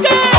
Okay.